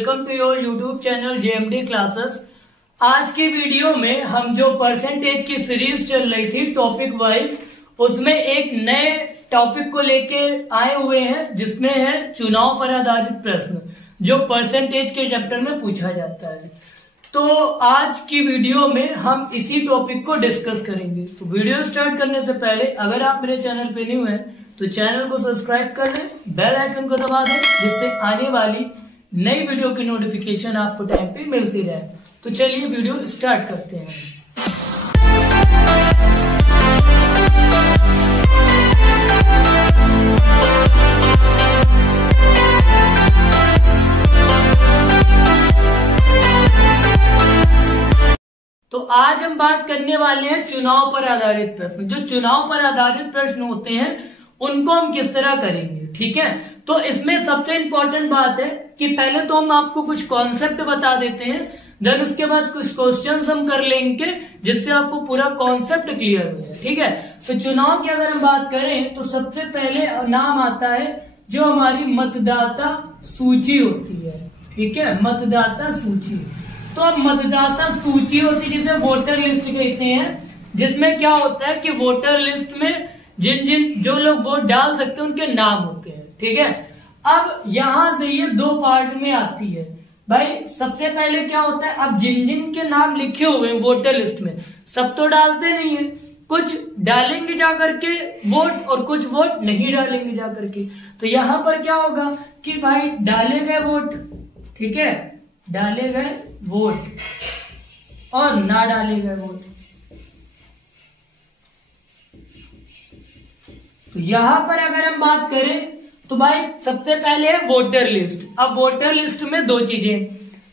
Welcome to your YouTube channel JMD classes. आज की video में हम जो परसेंटेज की सीरीज चल रही थी टॉपिक वाइज, उसमें एक नए टॉपिक को लेके आए हुए हैं जिसमें है चुनाव पर आधारित प्रश्न जो परसेंटेज के चैप्टर में पूछा जाता है। तो आज की वीडियो में हम इसी टॉपिक को डिस्कस करेंगे। तो वीडियो स्टार्ट करने से पहले अगर आप मेरे चैनल पे न्यू हैं तो चैनल को सब्सक्राइब कर लें, बेल आइकन को दबा दें जिससे आने वाली नई वीडियो की नोटिफिकेशन आपको टाइम पे मिलती रहे। तो चलिए वीडियो स्टार्ट करते हैं। तो आज हम बात करने वाले हैं चुनाव पर आधारित प्रश्न। जो चुनाव पर आधारित प्रश्न होते हैं उनको हम किस तरह करेंगे, ठीक है। तो इसमें सबसे इंपॉर्टेंट बात है कि पहले तो हम आपको कुछ कॉन्सेप्ट बता देते हैं, देन उसके बाद कुछ क्वेश्चंस हम कर लेंगे जिससे आपको पूरा कॉन्सेप्ट क्लियर हो जाए, ठीक है। तो चुनाव की अगर हम बात करें तो सबसे पहले नाम आता है जो हमारी मतदाता सूची होती है, ठीक है, मतदाता सूची। तो अब मतदाता सूची होती है जिसे वोटर लिस्ट कहते हैं, जिसमें क्या होता है कि वोटर लिस्ट में जिन जो लोग वोट डाल सकते हैं उनके नाम होते हैं, ठीक है। अब यहां से ये दो पार्ट में आती है भाई। सबसे पहले क्या होता है, अब जिन के नाम लिखे हुए हैं वोटर लिस्ट में सब तो डालते नहीं है, कुछ डालेंगे जाकर के वोट और कुछ वोट नहीं डालेंगे जाकर के। तो यहां पर क्या होगा कि भाई डाले गए वोट, ठीक है, डाले गए वोट और ना डाले गए वोट। तो यहां पर अगर हम बात करें तो भाई सबसे पहले है वोटर लिस्ट। अब वोटर लिस्ट में दो चीजें,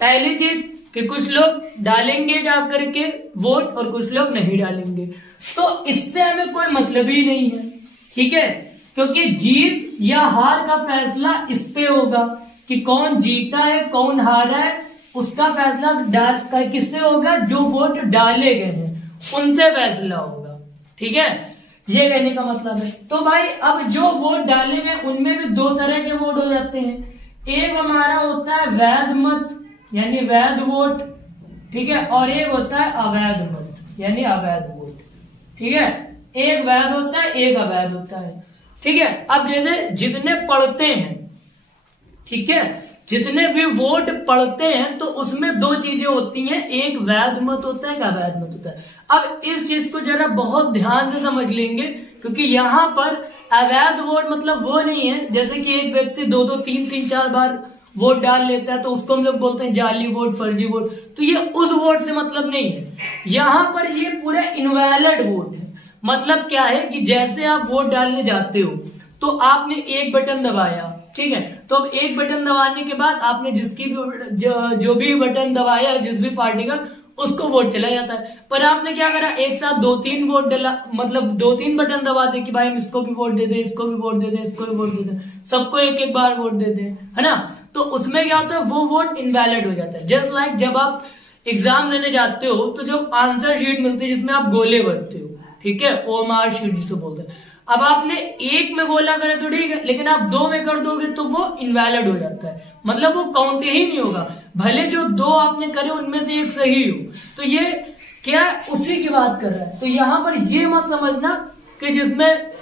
पहली चीज कि कुछ लोग डालेंगे जाकर के वोट और कुछ लोग नहीं डालेंगे। तो इससे हमें कोई मतलब ही नहीं है, ठीक है, क्योंकि जीत या हार का फैसला इस पे होगा कि कौन जीता है कौन हारा है। उसका फैसला किससे होगा, जो वोट डाले गए हैं उनसे फैसला होगा, ठीक है, ये कहने का मतलब है। तो भाई अब जो वोट डाले गए उनमें भी दो तरह के वोट हो जाते हैं। एक हमारा होता है वैध मत यानी वैध वोट, ठीक है, और एक होता है अवैध मत यानी अवैध वोट, ठीक है। एक वैध होता है एक अवैध होता है, ठीक है। अब जैसे जितने पढ़ते हैं, ठीक है, जितने भी वोट पढ़ते हैं तो उसमें दो चीजें होती हैं, एक वैध मत होता है एक अवैध मत होता है। अब इस चीज को जरा बहुत ध्यान से समझ लेंगे क्योंकि यहाँ पर अवैध वोट मतलब वो नहीं है जैसे कि एक व्यक्ति दो तीन चार बार वोट डाल लेता है तो उसको हम लोग बोलते हैं जाली वोट, फर्जी वोट। तो ये उस वोट से मतलब नहीं है, यहाँ पर ये पूरा इनवैलिड वोट है। मतलब क्या है कि जैसे आप वोट डालने जाते हो तो आपने एक बटन दबाया, ठीक है, तो अब एक बटन दबाने के बाद आपने जिसकी भी जो भी बटन दबाया जिस भी पार्टी का उसको वोट चला जाता है। पर आपने क्या करा, एक साथ दो तीन वोट डाला, मतलब दो तीन बटन दबा दे कि भाई हम इसको भी वोट दे दें, इसको भी वोट दे दें, इसको भी वोट दे दें, सबको एक एक बार वोट दे दें, है ना। तो उसमें क्या होता है, वो वोट इनवैलिड हो जाता है। जस्ट लाइक जब आप एग्जाम लेने जाते हो तो जो आंसर शीट मिलती है जिसमें आप गोले भरते हो, ठीक है, ओएमआर शीट जिसे बोलते हैं। अब आपने एक में गोला करे तो ठीक है, लेकिन आप दो में कर दोगे तो वो इनवैलिड हो जाता है, मतलब वो काउंट ही नहीं होगा, भले जो दो आपने करे उनमें से एक सही हो। तो ये क्या उसी की बात कर रहा है। तो यहाँ पर ये मत समझना कि जिसमें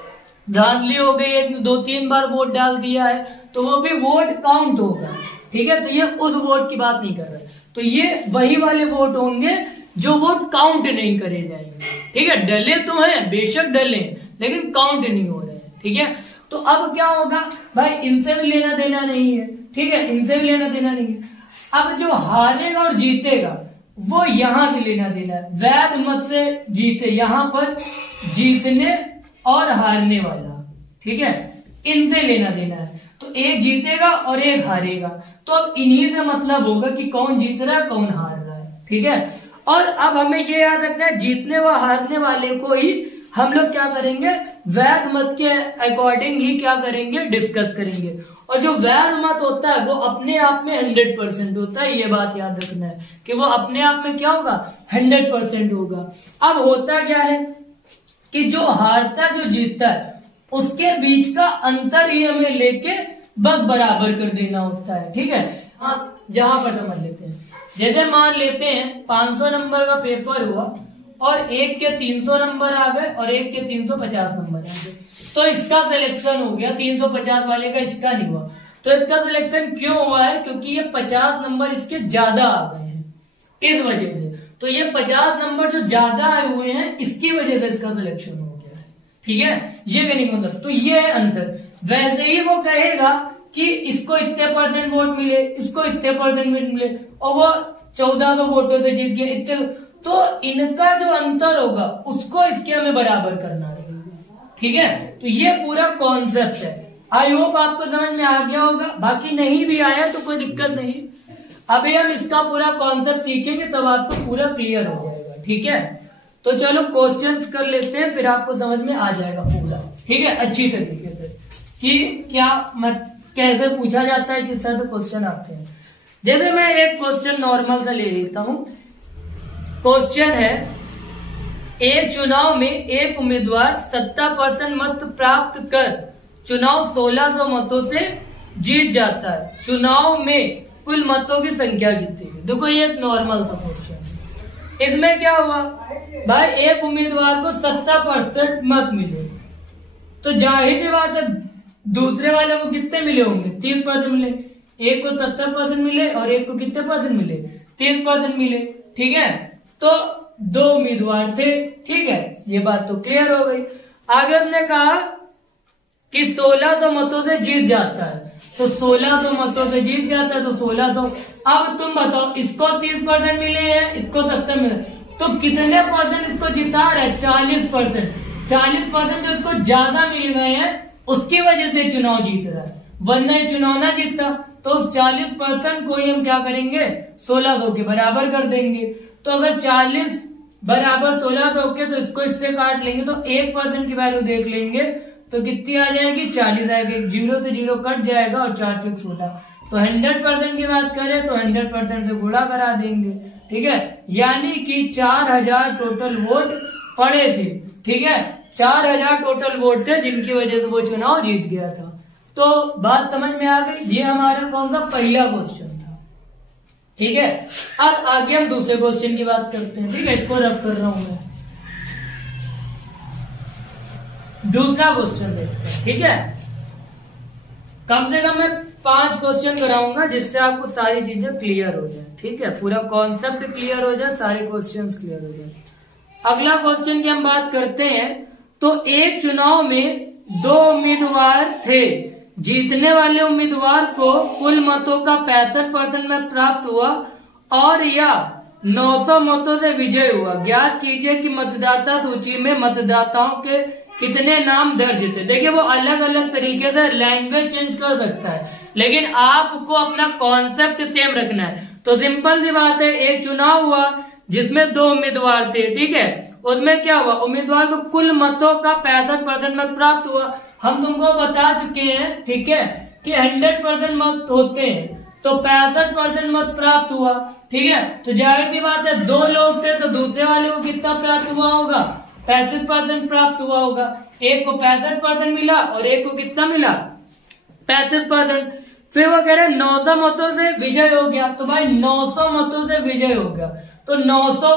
धांधली हो गई, एक दो तीन बार वोट डाल दिया है तो वो भी वोट काउंट होगा, ठीक है। तो ये उस वोट की बात नहीं कर रहा है। तो ये वही वाले वोट होंगे जो वोट काउंट नहीं करे जाएंगे, ठीक है। डले तो है, बेशक डले लेकिन काउंट नहीं हो रहे हैं, ठीक है। तो अब क्या होगा भाई, इनसे भी लेना देना नहीं है, ठीक है, इनसे भी लेना देना नहीं है। अब जो हारेगा और जीतेगा वो यहां से लेना देना है, वैध मत से जीते, यहां पर जीतने और हारने वाला, ठीक है, इनसे लेना देना है। तो एक जीतेगा और एक हारेगा, तो अब इन्हीं से मतलब होगा कि कौन जीत रहा है कौन हार रहा है, ठीक है। और अब हमें ये याद रखना है, जीतने व हारने वाले को ही हम लोग क्या करेंगे, वैध मत के अकॉर्डिंग ही क्या करेंगे, डिस्कस करेंगे। और जो वैध मत होता है वो अपने आप में 100% होता है, ये बात याद रखना है कि वो अपने आप में क्या होगा, 100% होगा। अब होता क्या है कि जो हारता जो जीतता है उसके बीच का अंतर ही हमें लेके बस बराबर कर देना होता है, ठीक है। जहां पर समझ लेते हैं। जैसे मान लेते हैं 500 नंबर का पेपर हुआ और एक के 300 नंबर आ गए और एक के 350 नंबर आ गए, तो इसका सिलेक्शन हो गया, 350 वाले का इसका नहीं हुआ। तो इसका सिलेक्शन क्यों हुआ है? क्योंकि ये 50 नंबर इसके ज्यादा आ गए हैं, इस वजह से। तो ये 50 नंबर जो ज्यादा आए हुए हैं इसकी वजह से इसका सिलेक्शन हो गया है, ठीक है। ये कहने का मतलब, तो ये है अंतर। वैसे ही वो कहेगा कि इसको इतने % वोट मिले, इसको इतने % मिले, और वो 14 वोटों से जीत गया इतने, तो इनका जो अंतर होगा उसको इसके हमें बराबर करना रहेगा, ठीक है। तो ये पूरा कॉन्सेप्ट है। आई होप आपको समझ में आ गया होगा, बाकी नहीं भी आया तो कोई दिक्कत नहीं। अभी हम इसका पूरा कॉन्सेप्ट सीखेंगे तब आपको पूरा क्लियर हो जाएगा, ठीक है। तो चलो क्वेश्चंस कर लेते हैं, फिर आपको समझ में आ जाएगा पूरा, ठीक है, अच्छी तरीके से कि क्या कैसे पूछा जाता है, किस तरह से क्वेश्चन आते हैं। जैसे मैं एक क्वेश्चन नॉर्मल सा ले लेता हूं। क्वेश्चन है, एक चुनाव में एक उम्मीदवार 70% मत प्राप्त कर चुनाव 1600 मतों से जीत जाता है। चुनाव में कुल मतों की संख्या कितनी है? देखो ये एक नॉर्मल सा क्वेश्चन है। इसमें क्या हुआ भाई, एक उम्मीदवार को 70% मत मिले, तो जाहिर सी बात है दूसरे वाले को कितने मिले होंगे? 30% मिले। एक को 70% मिले और एक को कितने % मिले? 30% मिले, ठीक है। तो 2 उम्मीदवार थे, ठीक है, ये बात तो क्लियर हो गई। आगे उसने कहा कि 1600 मतों से जीत जाता है, तो 1600 मतों से जीत जाता है तो 1600। अब तुम बताओ, इसको 30% मिले हैं, इसको 70 मिले, तो कितने % इसको जिता रहा है? 40%। 40% जो इसको ज्यादा मिल गए हैं उसकी वजह से चुनाव जीत रहा है, वरना ये चुनाव ना जीतता। तो उस 40% को ही हम क्या करेंगे? 1600 के बराबर कर देंगे। तो अगर 40 बराबर 1600 के, तो इसको इससे काट लेंगे तो 1% की वैल्यू देख लेंगे, तो कितनी आ जाएगी? 40 आएगी। 0 से 0 कट जाएगा और 4 × 16। तो 100% की बात करें तो 100% से गुणा करा देंगे, ठीक है। यानी कि 4000 टोटल वोट पड़े थे, ठीक है। 4000 टोटल वोट थे जिनकी वजह से वो चुनाव जीत गया था। तो बात समझ में आ गई। ये हमारा कौन सा पहला क्वेश्चन था, ठीक है। अब आगे हम दूसरे क्वेश्चन की बात करते हैं, ठीक है। इसको रफ कर रहा हूं मैं। दूसरा क्वेश्चन देखते हैं, ठीक है। कम से कम मैं 5 क्वेश्चन कराऊंगा जिससे आपको सारी चीजें क्लियर हो जाए, ठीक है। पूरा कॉन्सेप्ट क्लियर हो जाए, सारे क्वेश्चंस क्लियर हो जाए। अगला क्वेश्चन की हम बात करते हैं। तो एक चुनाव में 2 उम्मीदवार थे, जीतने वाले उम्मीदवार को कुल मतों का 65% मत प्राप्त हुआ और या 900 मतों से विजय हुआ। ज्ञात कीजिए कि मतदाता सूची में मतदाताओं के कितने नाम दर्ज थे। देखिए वो अलग अलग तरीके से लैंग्वेज चेंज कर सकता है, लेकिन आपको अपना कॉन्सेप्ट सेम रखना है। तो सिंपल सी बात है, एक चुनाव हुआ जिसमें 2 उम्मीदवार थे, ठीक है। उसमें क्या हुआ? उम्मीदवार को कुल मतों का 65% मत प्राप्त हुआ। हम तुमको बता चुके हैं, ठीक है, कि 100% मत होते हैं, तो 65% मत प्राप्त हुआ, ठीक है। तो जाहिर सी बात है 2 लोग थे तो दूसरे वाले को कितना प्राप्त हुआ होगा? 35% प्राप्त हुआ होगा। एक को 65% मिला और एक को कितना मिला? 35%। फिर वो कह रहे 900 मतों से विजय हो गया। तो भाई 900 मतों से विजय हो गया तो 900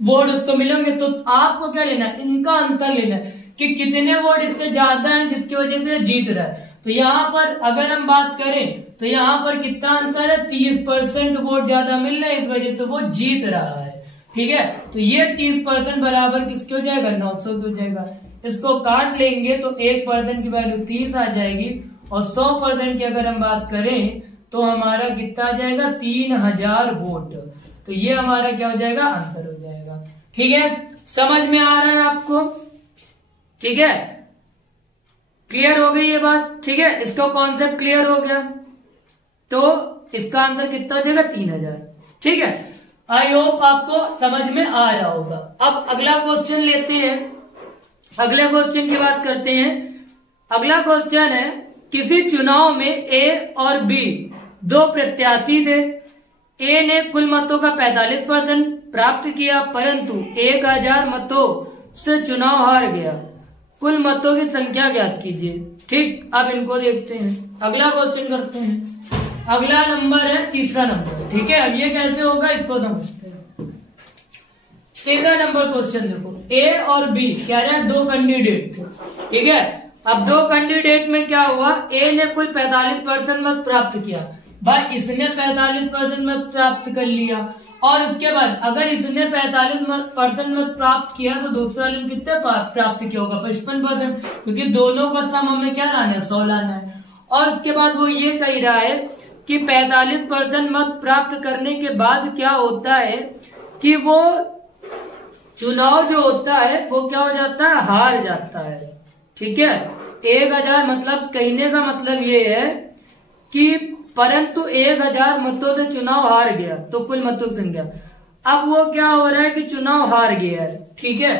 वोट उसको मिलेंगे। तो आपको क्या लेना है? इनका अंतर लेना है कि कितने वोट इससे ज्यादा हैं जिसकी वजह से जीत रहा है। तो यहाँ पर अगर हम बात करें तो यहाँ पर कितना अंतर है? 30% वोट ज्यादा मिल रहे हैं, इस वजह से वो जीत रहा है, ठीक है। तो ये 30% बराबर किसके हो जाएगा? 900 के हो जाएगा। इसको काट लेंगे तो 1% की वैल्यू 30 आ जाएगी और 100% की अगर हम बात करें तो हमारा कितना आ जाएगा? 3000 वोट। तो ये हमारा क्या हो जाएगा? अंतर हो जाएगा, ठीक है। समझ में आ रहा है आपको? ठीक है, क्लियर हो गई ये बात, ठीक है। इसका कॉन्सेप्ट क्लियर हो गया तो इसका आंसर कितना हो जाएगा? 3000, ठीक है। आई होप आपको समझ में आ रहा होगा। अब अगला क्वेश्चन लेते हैं, अगले क्वेश्चन की बात करते हैं। अगला क्वेश्चन है, किसी चुनाव में ए और बी 2 प्रत्याशी थे। ए ने कुल मतों का 45% प्राप्त किया परंतु 1000 मतों से चुनाव हार गया। कुल मतों की संख्या ज्ञात कीजिए, ठीक। अब इनको देखते हैं, अगला क्वेश्चन करते हैं। अगला नंबर है तीसरा नंबर, ठीक है। अब ये कैसे होगा इसको समझते हैं। तीसरा नंबर क्वेश्चन देखो, ए और बी क्या रहे, दो कैंडिडेट थे, ठीक है। अब दो कैंडिडेट में क्या हुआ, ए ने कुल 45% मत प्राप्त किया, भाई इसने 45% मत प्राप्त कर लिया, और उसके बाद अगर इसने 45% मत प्राप्त किया तो दूसरे वाले ने कितने प्राप्त किया होगा, 55%, क्योंकि दोनों का सम हमें क्या लाना है, 100 लाना है। और उसके बाद वो ये कह रहा है कि 45% मत प्राप्त करने के बाद क्या होता है कि वो चुनाव जो होता है वो क्या हो जाता है, हार जाता है, ठीक है। 1000 मतलब कहने का मतलब ये है कि परंतु 1000 मतों से चुनाव हार गया, तो कुल मतों की संख्या, अब वो क्या हो रहा है कि चुनाव हार गया है, ठीक है।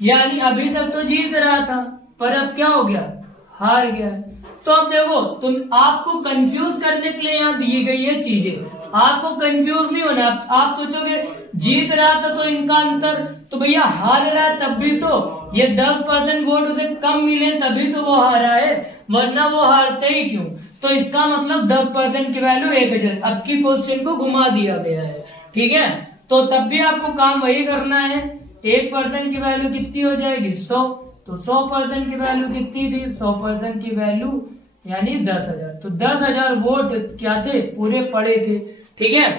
यानी अभी तक तो जीत रहा था पर अब क्या हो गया, हार गया है। तो अब देखो तुम, आपको कंफ्यूज करने के लिए यहाँ दी गई है चीजें, आपको कंफ्यूज नहीं होना। आप सोचोगे जीत रहा था तो इनका अंतर, तो भैया हार रहा है तब भी तो ये 10% वोट उसे कम मिले तभी तो वो हारा है, वरना वो हारते ही क्यों। तो इसका मतलब 10% की वैल्यू 1000, अब की क्वेश्चन को घुमा दिया गया है, ठीक है। तो तब भी आपको काम वही करना है, 1% की वैल्यू कितनी हो जाएगी, 100, तो 100% की वैल्यू कितनी थी, 100% की वैल्यू यानी 10,000, तो 10,000 वोट क्या थे, पूरे पड़े थे, ठीक है।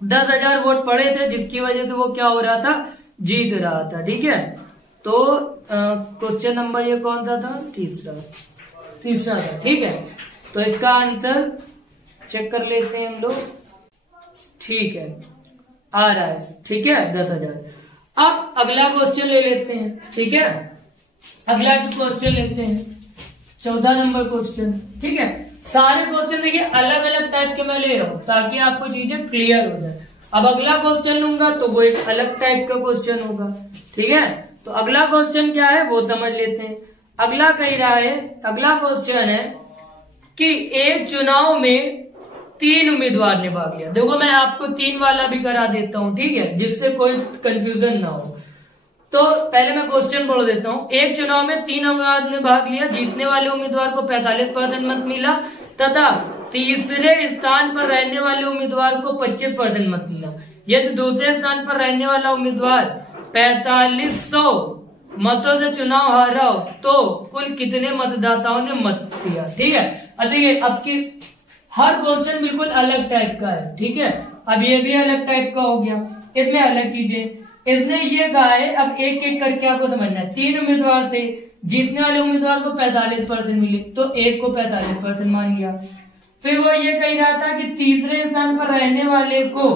10,000 वोट पड़े थे जिसकी वजह से वो क्या हो रहा था, जीत रहा था, ठीक है। तो क्वेश्चन नंबर ये कौन सा था, तीसरा था, ठीक है। तो इसका आंसर चेक कर लेते हैं हम लोग, ठीक है, आ रहा है, ठीक है, 10,000। अब अगला क्वेश्चन ले लेते हैं, ठीक है। अगला क्वेश्चन लेते हैं 14 नंबर क्वेश्चन, ठीक है। सारे क्वेश्चन देखिए अलग अलग टाइप के मैं ले रहा हूं ताकि आपको चीजें क्लियर हो जाए। अब अगला क्वेश्चन लूंगा तो वो एक अलग टाइप का क्वेश्चन होगा, ठीक है। तो अगला क्वेश्चन क्या है वो समझ लेते हैं। अगला कह रहा है, अगला क्वेश्चन है कि एक चुनाव में 3 उम्मीदवार ने भाग लिया। देखो मैं आपको 3 वाला भी करा देता हूं, ठीक है, जिससे कोई कंफ्यूजन ना हो। तो पहले मैं क्वेश्चन पढ़ देता हूं। एक चुनाव में 3 उम्मीदवार ने भाग लिया, जीतने वाले उम्मीदवार को 45% मत मिला तथा तीसरे स्थान पर रहने वाले उम्मीदवार को 25% मत मिला। यदि दूसरे स्थान पर रहने वाला उम्मीदवार 4500 मतों से चुनाव हारा हो तो कुल कितने मतदाताओं ने मत दिया, ठीक है। अब ये आपकी हर क्वेश्चन बिल्कुल अलग टाइप का है, ठीक है। अब ये भी अलग टाइप का हो गया, इसमें अलग चीजें इसने ये कहा है। अब एक एक करके आपको समझना है। 3 उम्मीदवार थे, जीतने वाले उम्मीदवार को 45% मिले तो एक को 45% मान लिया। फिर वो ये कह रहा था कि तीसरे स्थान पर रहने वाले को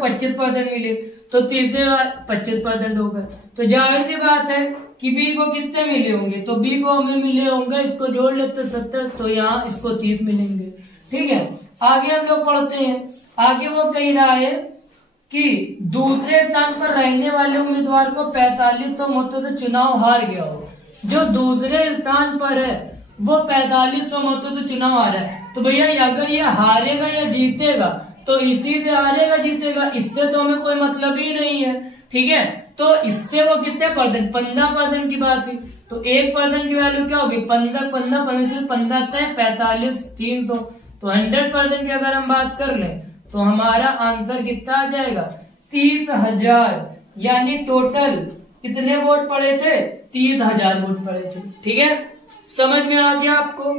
25% मिले तो तीसरे 25% हो गए। तो जाहिर सी बात है कि बी को कितने मिले होंगे, तो बी को हमें मिले होंगे, इसको जोड़ लेते 70, तो यहाँ इसको 30 मिलेंगे, ठीक है। आगे हम लोग पढ़ते हैं। आगे वो कह रहा है कि दूसरे स्थान पर रहने वाले उम्मीदवार को 4500 मतों से चुनाव हार गया हो। जो दूसरे स्थान पर है वो 4500 मतों से चुनाव हारा है, तो भैया अगर ये हारेगा या जीतेगा तो इसी से हारेगा जीतेगा, इससे तो हमें कोई मतलब ही नहीं है, ठीक है। तो इससे वो कितने परसेंट, 15% की बात हुई, तो 1% की वैल्यू क्या होगी, 15 45 300, तो 100% की अगर हम बात कर लें तो हमारा आंसर कितना आ जाएगा, 30,000। यानी टोटल कितने वोट पड़े थे, 30,000 वोट पड़े थे, ठीक है। समझ में आ गया आपको।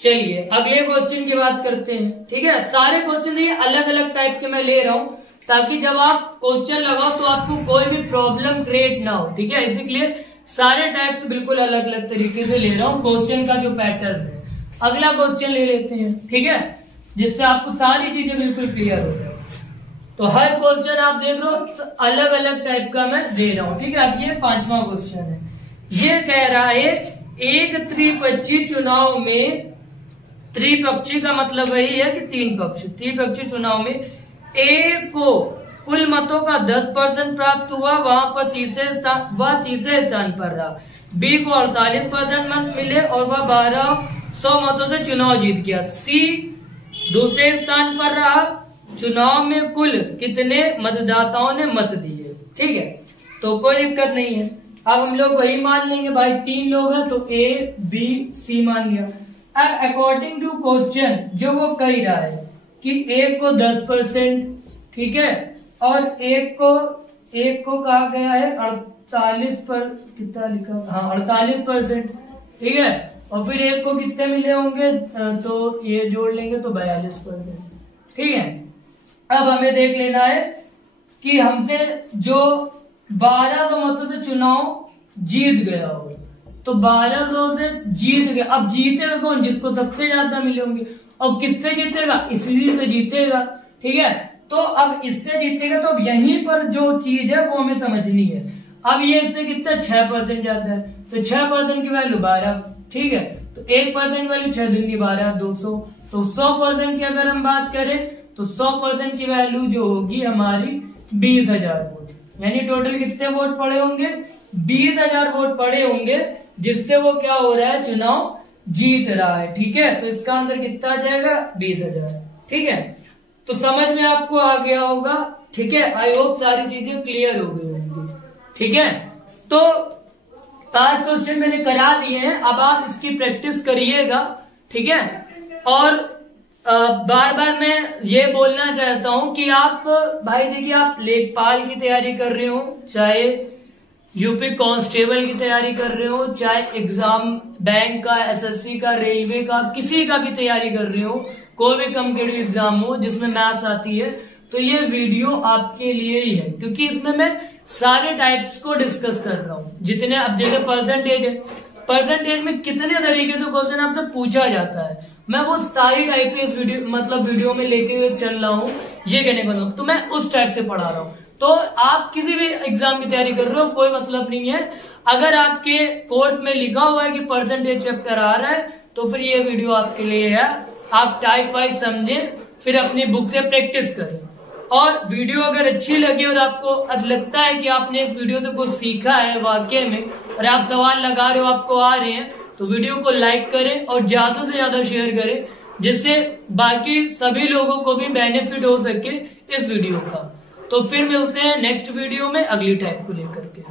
चलिए अगले क्वेश्चन की बात करते हैं, ठीक है। सारे क्वेश्चन ये अलग अलग टाइप के मैं ले रहा हूं ताकि जब आप क्वेश्चन लगाओ तो आपको कोई भी प्रॉब्लम क्रिएट ना हो, ठीक है। इसीलिए सारे टाइप्स बिल्कुल अलग अलग तरीके से ले रहा हूँ क्वेश्चन का जो पैटर्न है। अगला क्वेश्चन ले लेते हैं, ठीक है, जिससे आपको सारी चीजें बिल्कुल क्लियर हो जाए। तो हर क्वेश्चन आप देख रहे हो अलग अलग टाइप का मैं दे रहा हूँ, ठीक है। अब ये 5वां क्वेश्चन है। ये कह रहा है एक त्रिपक्षीय चुनाव में, त्रिपक्षीय का मतलब वही है कि 3 पक्ष, त्रिपक्षीय चुनाव में ए को कुल मतों का 10% प्राप्त हुआ, वहां पर तीसरे स्थान पर रहा। बी को 48% मत मिले और वह 1200 मतों से चुनाव जीत गया। सी दूसरे स्थान पर रहा, चुनाव में कुल कितने मतदाताओं ने मत दिए, ठीक है। तो कोई दिक्कत नहीं है। अब हम लोग वही मान लेंगे भाई, 3 लोग हैं तो ए बी सी मान लिया। अब अकॉर्डिंग टू क्वेश्चन जो वो कह रहा है कि एक को 10%, ठीक है, और एक को कहा गया है 48 पर, कितना लिखा, हाँ 48%, ठीक है, और फिर एक को कितने मिले होंगे, तो ये जोड़ लेंगे तो 42%, ठीक है। अब हमें देख लेना है कि हमसे जो 12 मतों से चुनाव जीत गया हो, तो 12 से जीत गया। अब जीतेगा कौन? जिसको सबसे ज्यादा मिले होंगे। और किससे जीतेगा? इसी से जीतेगा, ठीक है। तो अब इससे जीतेगा, तो अब यहीं पर जो चीज है वो हमें समझनी है। अब ये इससे कितना 6% जाता है, तो 6% की वैल्यू 12, ठीक है, तो 1% की वैल्यू 6 दूनी 12, 200। तो 100% की अगर हम बात करें तो 100% की वैल्यू जो होगी हमारी 20,000 वोट, यानी टोटल कितने वोट पड़े होंगे? 20,000 वोट पड़े होंगे, जिससे वो क्या हो रहा है? चुनाव जीत रहा है, ठीक है। तो इसका आंसर कितना आ जाएगा? 20,000, ठीक है। तो समझ में आपको आ गया होगा, ठीक है। आई होप सारी चीजें क्लियर हो गई होंगी, ठीक है। तो 5 क्वेश्चन मैंने करा दिए हैं, अब आप इसकी प्रैक्टिस करिएगा, ठीक है। और बार बार मैं ये बोलना चाहता हूं कि आप भाई देखिए, आप लेखपाल की तैयारी कर रहे हो, चाहे यूपी कांस्टेबल की तैयारी कर रहे हो, चाहे एग्जाम बैंक का, एसएससी का, रेलवे का, किसी का भी तैयारी कर रहे हो, कोई भी कॉम्पिटिटिव एग्जाम हो जिसमें मैथ्स आती है, तो ये वीडियो आपके लिए ही है, क्योंकि इसमें मैं सारे टाइप्स को डिस्कस कर रहा हूँ। जितने, अब जैसे परसेंटेज है, परसेंटेज में कितने तरीके से क्वेश्चन आपसे पूछा जाता है, मैं वो सारी टाइप के इस वीडियो में लेके चल रहा हूँ, ये कहने का मतलब, तो मैं उस टाइप से पढ़ा रहा हूँ। तो आप किसी भी एग्जाम की तैयारी कर रहे हो, कोई मतलब नहीं है, अगर आपके कोर्स में लिखा हुआ है कि परसेंटेज चैप्टर आ रहा है, तो फिर ये वीडियो आपके लिए है। आप टाइप वाइज समझें, फिर अपनी बुक से प्रैक्टिस करें। और वीडियो अगर अच्छी लगे और आपको लगता है कि आपने इस वीडियो से कुछ सीखा है वाकई में, और आप सवाल लगा रहे हो, आपको आ रहे हैं, तो वीडियो को लाइक करें और ज्यादा से ज्यादा शेयर करें, जिससे बाकी सभी लोगों को भी बेनिफिट हो सके इस वीडियो का। तो फिर मिलते हैं नेक्स्ट वीडियो में अगली टाइप को लेकर के।